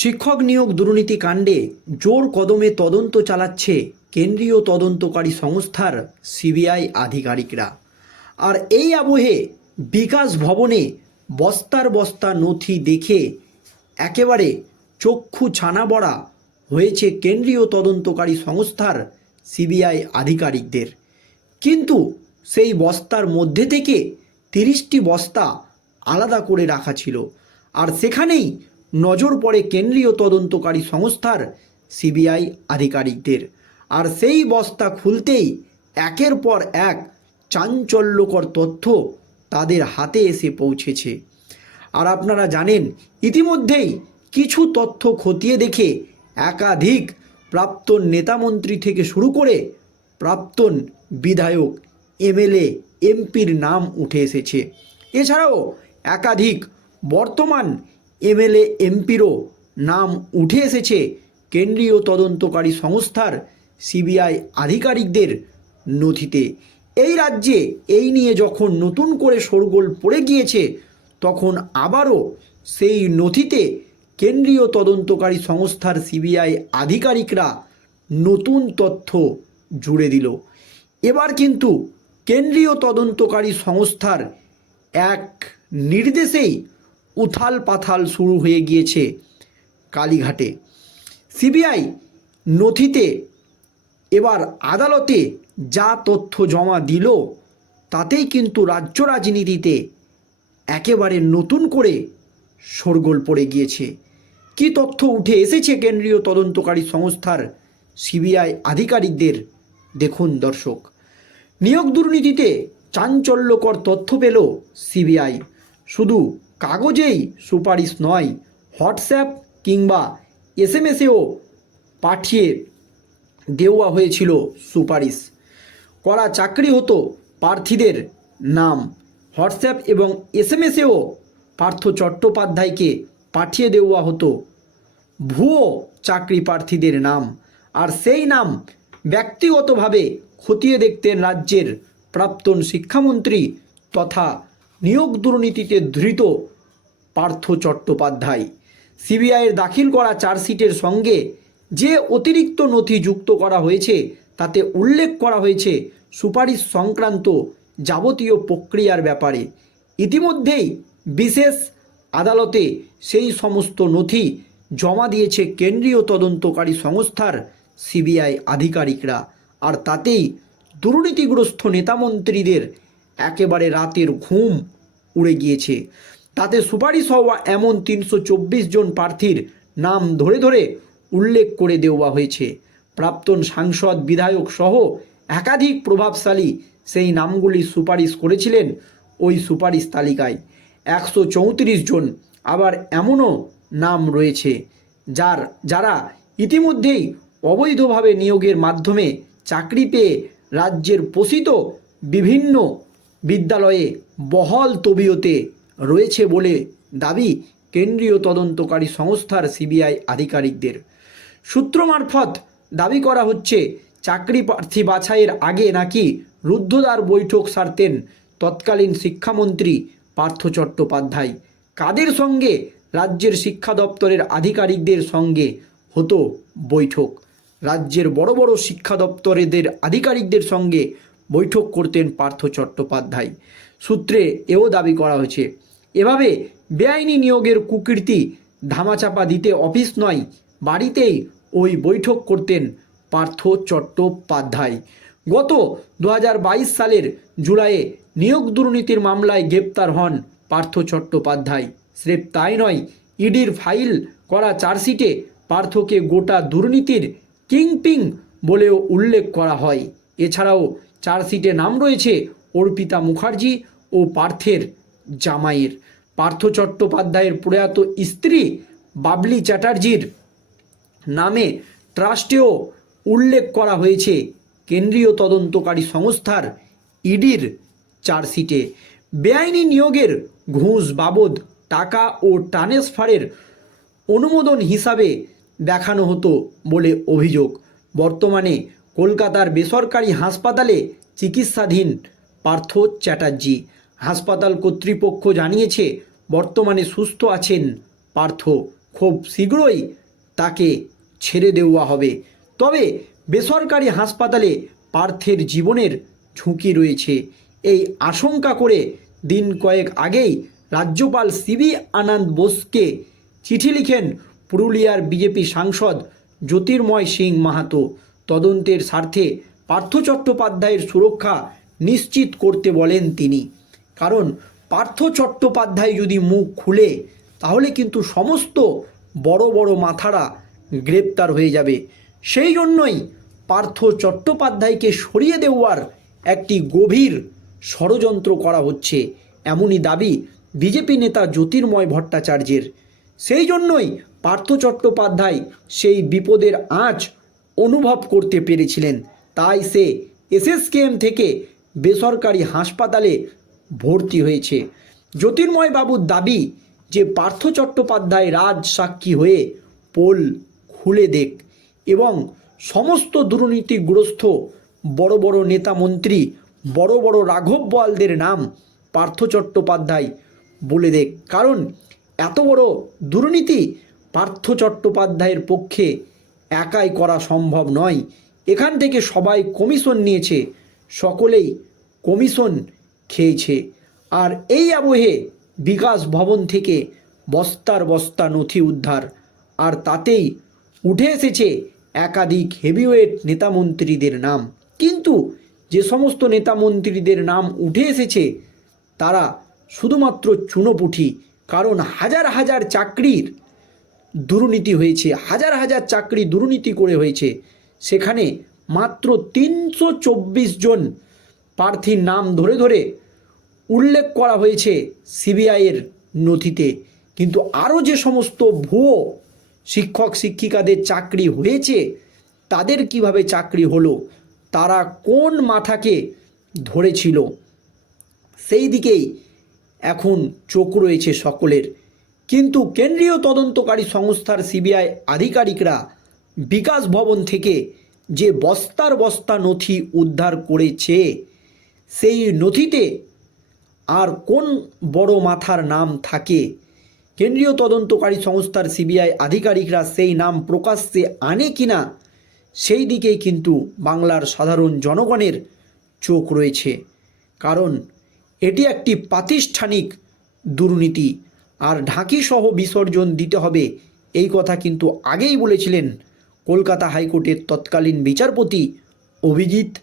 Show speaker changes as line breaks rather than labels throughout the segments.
শিক্ষক নিয়োগ দুর্নীতি কাণ্ডে জোর কদমে তদন্ত চালাচ্ছে কেন্দ্রীয় তদন্তকারী সংস্থার সিবিআই আধিকারিকরা। আর এই আবহে বিকাশ ভবনে বস্তার বস্তা নথি দেখে একেবারে চক্ষু ছানা বড়া হয়েছে কেন্দ্রীয় তদন্তকারী সংস্থার সিবিআই আধিকারিকদের। কিন্তু সেই বস্তার মধ্যে থেকে তিরিশটি বস্তা আলাদা করে রাখা ছিল। আর সেখানেই নজর পড়ে কেন্দ্রীয় তদন্তকারী সংস্থার সিবিআই আধিকারিকদের। আর সেই বস্তা খুলতেই একের পর এক চাঞ্চল্যকর তথ্য তাদের হাতে এসে পৌঁছেছে। আর আপনারা জানেন, ইতিমধ্যেই কিছু তথ্য খতিয়ে দেখে একাধিক প্রাক্তন নেতামন্ত্রী থেকে শুরু করে প্রাক্তন বিধায়ক, এমএলএ, এমপির নাম উঠে এসেছে। এছাড়াও একাধিক বর্তমান এমএলএ, এমপিরও নাম উঠে এসেছে কেন্দ্রীয় তদন্তকারী সংস্থার সিবিআই আধিকারিকদের নথিতে। এই রাজ্যে এই নিয়ে যখন নতুন করে শোরগোল পড়ে গিয়েছে, তখন আবারও সেই নথিতে কেন্দ্রীয় তদন্তকারী সংস্থার সিবিআই আধিকারিকরা নতুন তথ্য জুড়ে দিল। এবার কিন্তু কেন্দ্রীয় তদন্তকারী সংস্থার এক নির্দেশেই উথাল পাথাল শুরু হয়ে গিয়েছে কালীঘাটে। সিবিআই নথিতে এবার আদালতে যা তথ্য জমা দিল, তাতেই কিন্তু রাজ্য রাজনীতিতে একেবারে নতুন করে শোরগোল পড়ে গিয়েছে। কি তথ্য উঠে এসেছে কেন্দ্রীয় তদন্তকারী সংস্থার সিবিআই আধিকারিকদের? দেখুন দর্শক। নিয়োগ দুর্নীতিতে চাঞ্চল্যকর তথ্য পেল সিবিআই। শুধু কাগজেই সুপারিশ নয়, হোয়াটসঅ্যাপ কিংবা এস এম এসেও পাঠিয়ে দেওয়া হয়েছিল সুপারিশ। করা চাকরি হতো প্রার্থীদের নাম। হোয়াটসঅ্যাপ এবং এস এম এসেও পার্থ চট্টোপাধ্যায়কে পাঠিয়ে দেওয়া হতো। ভুয়ো চাকরি প্রার্থীদের নাম। আর সেই নাম ব্যক্তিগতভাবে খতিয়ে দেখতেন রাজ্যের প্রাক্তন শিক্ষামন্ত্রী তথা নিয়োগ দুর্নীতিতে ধৃত পার্থ চট্টোপাধ্যায়। সিবিআইয়ের দাখিল করা চার্জশিটের সঙ্গে যে অতিরিক্ত নথি যুক্ত করা হয়েছে, তাতে উল্লেখ করা হয়েছে সুপারিশ সংক্রান্ত যাবতীয় প্রক্রিয়ার ব্যাপারে। ইতিমধ্যেই বিশেষ আদালতে সেই সমস্ত নথি জমা দিয়েছে কেন্দ্রীয় তদন্তকারী সংস্থার সিবিআই আধিকারিকরা। আর তাতেই দুর্নীতিগ্রস্ত নেতামন্ত্রীদের একেবারে রাতের ঘুম উড়ে গিয়েছে। তাতে সুপারিশ হওয়া এমন তিনশো চব্বিশ জন প্রার্থীর নাম ধরে ধরে উল্লেখ করে দেওয়া হয়েছে। প্রাক্তন সাংসদ, বিধায়ক সহ একাধিক প্রভাবশালী সেই নামগুলি সুপারিশ করেছিলেন ওই সুপারিশ তালিকায়। একশো চৌত্রিশ জন আবার এমনও নাম রয়েছে, যার, যারা ইতিমধ্যেই অবৈধভাবে নিয়োগের মাধ্যমে চাকরি পেয়ে রাজ্যের পোষিত বিভিন্ন বিদ্যালয়ে বহল তবিয়তে রয়েছে বলে দাবি কেন্দ্রীয় তদন্তকারী সংস্থার সিবিআই আধিকারিকদের। সূত্র মারফত দাবি করা হচ্ছে, চাকরি প্রার্থী বাছাইয়ের আগে নাকি রুদ্ধদ্বার বৈঠক সারতেন তৎকালীন শিক্ষামন্ত্রী পার্থ চট্টোপাধ্যায়। কাদের সঙ্গে? রাজ্যের শিক্ষা দপ্তরের আধিকারিকদের সঙ্গে হতো বৈঠক। রাজ্যের বড় বড় শিক্ষা দপ্তরেদের আধিকারিকদের সঙ্গে বৈঠক করতেন পার্থ চট্টোপাধ্যায়। সূত্রে এও দাবি করা হয়েছে, এভাবে বেআইনি নিয়োগের কুকীর্তি ধামাচাপা দিতে অফিস নয়, বাড়িতেই ওই বৈঠক করতেন পার্থ চট্টোপাধ্যায়। গত দুহাজার বাইশ সালের জুলাইয়ে নিয়োগ দুর্নীতির মামলায় গ্রেপ্তার হন পার্থ চট্টোপাধ্যায়। স্রেফ তাই নয়, ইডির ফাইল করা চার্জশিটে পার্থকে গোটা দুর্নীতির কিংপিং বলেও উল্লেখ করা হয়। এছাড়াও চার্জশিটে নাম রয়েছে অর্পিতা মুখার্জি ও পার্থের জামাইয়ের। পার্থ চট্টোপাধ্যায়ের প্রয়াত স্ত্রী বাবলি চ্যাটার্জির নামে ট্রাস্টেও উল্লেখ করা হয়েছে কেন্দ্রীয় তদন্তকারী সংস্থার ইডির চার্জশিটে বেআইনি নিয়োগের ঘুষ বাবদ টাকা ও ট্রান্সফারের অনুমোদন হিসাবে দেখানো হতো বলে অভিযোগ। বর্তমানে কলকাতার বেসরকারি হাসপাতালে চিকিৎসাধীন পার্থ চ্যাটার্জি। হাসপাতাল কর্তৃপক্ষ জানিয়েছে, বর্তমানে সুস্থ আছেন পার্থ। খুব শীঘ্রই তাকে ছেড়ে দেওয়া হবে। তবে বেসরকারি হাসপাতালে পার্থের জীবনের ঝুঁকি রয়েছে। এই আশঙ্কা করে দিন কয়েক আগেই রাজ্যপাল সিবি আনন্দ বোসকে চিঠি লিখেন পুরুলিয়ার বিজেপি সাংসদ জ্যোতির্ময় সিং মাহাতো। তদন্তের স্বার্থে পার্থ চট্টোপাধ্যায়ের সুরক্ষা নিশ্চিত করতে বলেন তিনি। কারণ পার্থ চট্টোপাধ্যায় যদি মুখ খুলে, তাহলে কিন্তু সমস্ত বড় বড় মাথারা গ্রেপ্তার হয়ে যাবে। সেই জন্যই পার্থ চট্টোপাধ্যায়কে সরিয়ে দেওয়ার একটি গভীর ষড়যন্ত্র করা হচ্ছে, এমনই দাবি বিজেপি নেতা জ্যোতির্ময় ভট্টাচার্যের। সেই জন্যই পার্থ চট্টোপাধ্যায় সেই বিপদের আঁচ অনুভব করতে পেরেছিলেন। তাই সে এসএসকেএম থেকে বেসরকারি হাসপাতালে ভর্তি হয়েছে। জ্যোতির্ময় বাবুর দাবি যে পার্থ চট্টোপাধ্যায় রাজ সাক্ষী হয়ে পোল খুলে দেখ এবং সমস্ত দুর্নীতিগ্রস্ত বড় বড় নেতা মন্ত্রী, বড় বড় রাঘব বোয়ালদের নাম পার্থ চট্টোপাধ্যায় বলে দেখ। কারণ এত বড় দুর্নীতি পার্থ চট্টোপাধ্যায়ের পক্ষে একাই করা সম্ভব নয়। এখান থেকে সবাই কমিশন নিয়েছে। সকলেই কমিশন খেয়েছে। আর এই আবহে বিকাশ ভবন থেকে বস্তার বস্তা নথি উদ্ধার। আর তাতেই উঠে এসেছে একাধিক হেভিওয়েট নেতামন্ত্রীদের নাম। কিন্তু যে সমস্ত নেতামন্ত্রীদের নাম উঠে এসেছে, তারা শুধুমাত্র চুনোপুঠি, কারণ হাজার হাজার চাকরির দুর্নীতি হয়েছে, হাজার হাজার চাকরি দুর্নীতি করে হয়েছে। সেখানে মাত্র তিনশো চব্বিশ জন প্রার্থীর নাম ধরে ধরে উল্লেখ করা হয়েছে সিবিআইয়ের নথিতে। কিন্তু আরও যে সমস্ত ভুয়ো শিক্ষক শিক্ষিকাদের চাকরি হয়েছে, তাদের কীভাবে চাকরি হলো, তারা কোন মাথাকে ধরেছিল, সেই দিকেই এখন চোখ রয়েছে সকলের। কিন্তু কেন্দ্রীয় তদন্তকারী সংস্থার সিবিআই আধিকারিকরা বিকাশ ভবন থেকে যে বস্তার বস্তা নথি উদ্ধার করেছে, সেই নথিতে আর কোন বড় মাথার নাম থাকে? কেন্দ্রীয় তদন্তকারী সংস্থার সিবিআই আধিকারিকরা সেই নাম প্রকাশ্যে আনে কিনা, সেই দিকেই কিন্তু বাংলার সাধারণ জনগণের চোখ রয়েছে। কারণ এটি একটি প্রাতিষ্ঠানিক দুর্নীতি। আর ঢাকিসহ বিসর্জন দিতে হবে। এই কথা কিন্তু আগেই বলেছিলেন কলকাতা হাইকোর্টের তৎকালীন বিচারপতি অভিজিৎ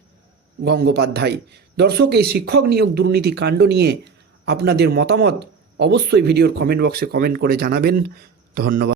গঙ্গোপাধ্যায়। দর্শক, এই শিক্ষক নিয়োগ দুর্নীতি কাণ্ড নিয়ে আপনাদের মতামত অবশ্যই ভিডিওর কমেন্ট বক্সে কমেন্ট করে জানাবেন। ধন্যবাদ।